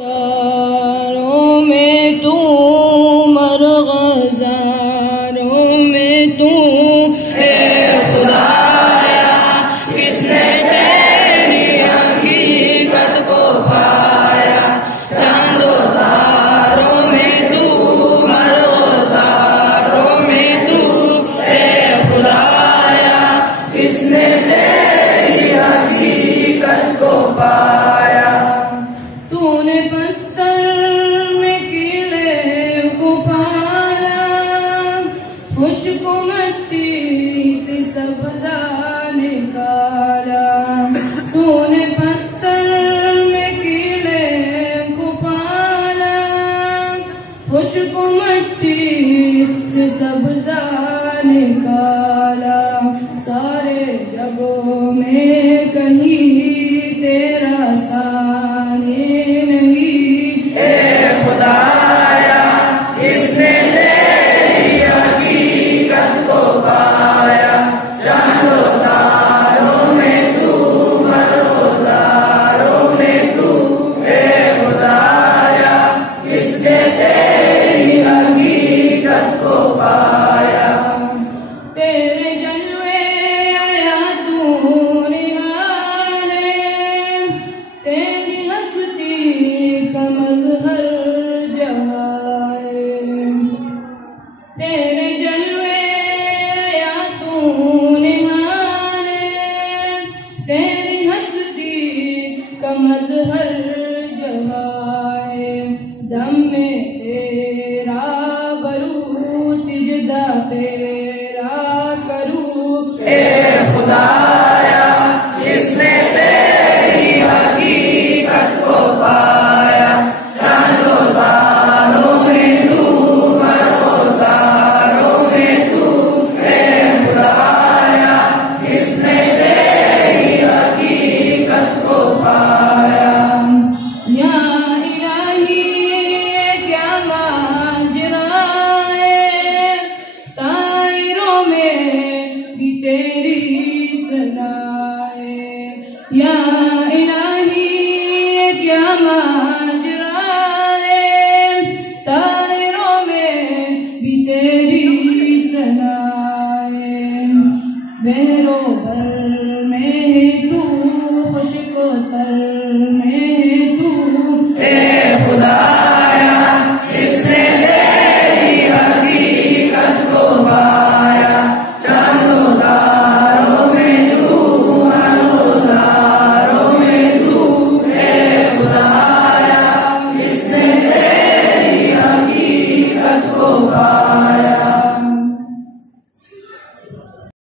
तारों में तू मरग़ज़ारों में तू खुदाया किसने तेरी हकीकत को पाया। चांदो तारों में तू मरग़ज़ारों में तू खुदाया किसने तेरी हकीकत को पाया। तूने पत्थर में कीड़े को पाला, खुशक मिट्टी से सब्ज़ा निकाला। तूने पत्थर में कीड़े को पाला, खुशक मिट्टी से सब्ज़ा निकाला। सारे जगों में कहीं तेरा सानी नहीं। खुदाया किसने तेरी हकीकत को पाया। चांदो तारों में तू मरग़ज़ारों में तू खुदाया किसने तेरी हकीकत को पाया। तेरे जलवे आया तू निहारे, तेरी हस्ती का मज़हर जहाँ है। तेरे जलवे आया तू निहारे, तेरी हस्ती का मज़हर जहाँ है। दम में तेरा बरू सिजदा तेरा करूँ। खुदाया किसने तेरी हकीकत को पाया। चांदो तारों में तू मरग़ज़ारों में तू खुदाया किसने तेरी हकीकत को पाया। या इलाही क्या माजरा है, तायरों में भी तेरी सना है। या इलाही क्या माजरा